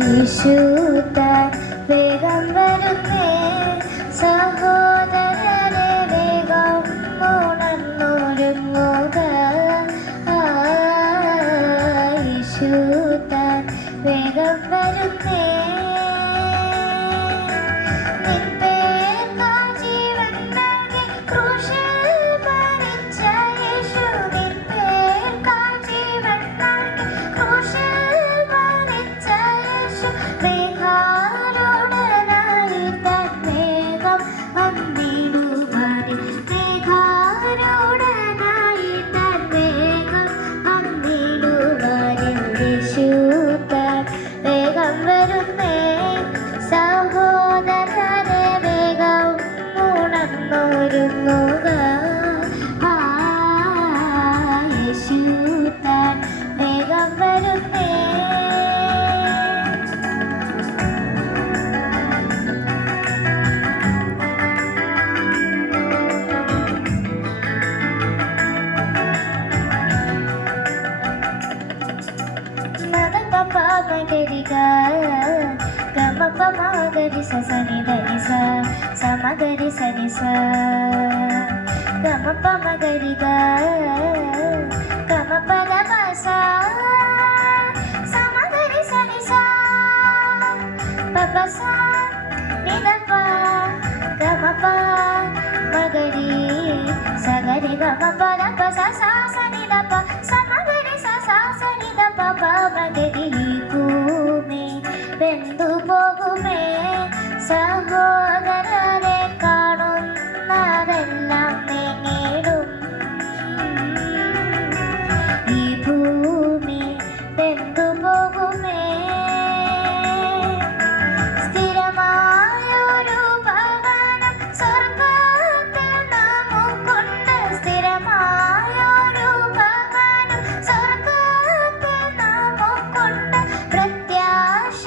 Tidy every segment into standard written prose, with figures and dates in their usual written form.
യേശുതാൻ വേഗം വരുന്നേ, സഹോദരരെ വേഗം ഉണർന്നൊരുങ്ങുക. യേശുതാൻ വേഗം വരുന്നേ, സഹോദരരെ വേഗം ഉണർന്നൊരുങ്ങുക. യേശുതാൻ വേഗം വരുന്നേ. Gama sa sani dani sa samagari sani sa gama pa magari ga gama pa gama sa samagari sani sa papa sa nida pa gama pa magari sagari gama pa da pa sa sa sani da pa samagari sa sa sani da pa pa magari kume bendu പോകുമേ. സഹോദരരെ കാണുന്നതെല്ലാം നീങ്ങിടും, ഈ ഭൂമി വെന്തു പോകുമേ. സ്ഥിരമായൊരു ഭവനം സ്വർഗ്ഗത്തിൽ നമുക്കുണ്ട്, സ്ഥിരമായൊരു ഭവനം സ്വർഗ്ഗത്തിൽ നമുക്കുണ്ട്. പ്രത്യാശയോടെയതു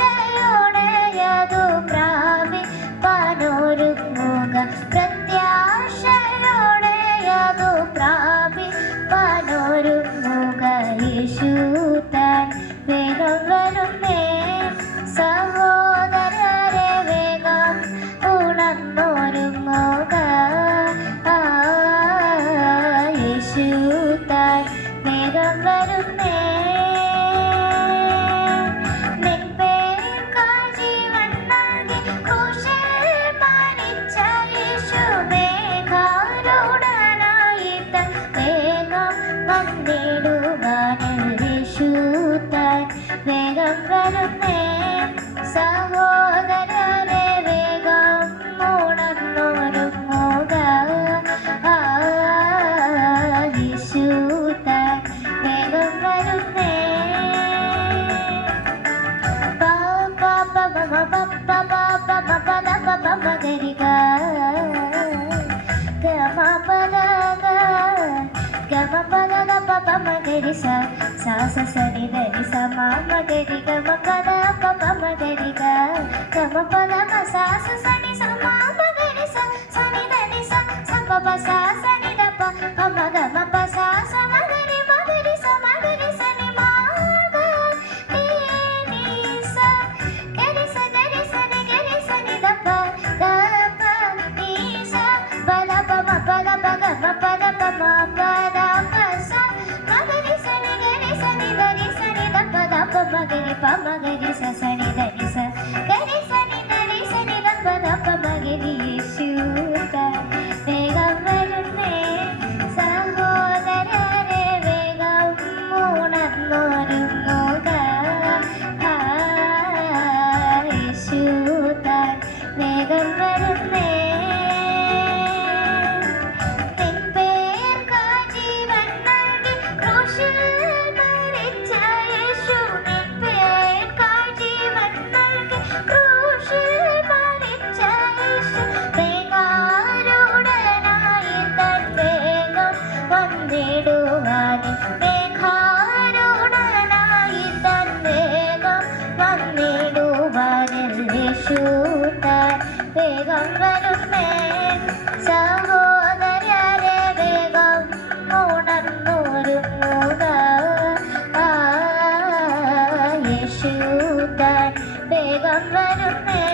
പ്രാപിപ്പാനൊരുങ്ങുക. യേശുതാൻ വേഗം വരുന്നേ, സഹോദരരെ വേഗം ഉണർന്നൊരുങ്ങുക. യേശുതാൻ വേഗം വരുന്നേ. യേശുതാൻ വേഗം വരുന്നേ, സഹോദരരെ വേഗം ഉണർന്നൊരുങ്ങുക. യേശുതാൻ വേഗം വരുന്നേ. Sa sa sa ni da ni sa ma ma ga ni ga ma pa da pa pa ma ga ni ga ma pa da ma sa sa sa ni sa ma ma ga ni sa sa ni da ni sa sa pa pa sa sa ni da pa pa ma ga ma pa sa sa ma ga ni sa ma ga ni sa ni ma ga ni sa ga ni sa ga ni sa ni ga ni sa ni da pa ni sa pa da pa ma pa da pa ga ma pa da pa ma pa da pa sa ma ga ni sa ni ga ni sa ni da ni sa ni da pa da pa ma ga ni pa ma ga ni sa sa ni da ni sa ga ni sa ni da ni sa ni da pa da pa ma ga ni. യേശുതാൻ വേഗം വരുന്നേ, സഹോദരരെ വേഗം ഉണർന്നൊരുങ്ങുക. യേശുതാൻ വേഗം വരുന്നേ. യേശുതാൻ വേഗം വരുന്നേ, സഹോദരരെ വേഗം ഉണർന്നൊരുങ്ങുക. യേശുതാൻ വേഗം വരുന്നേ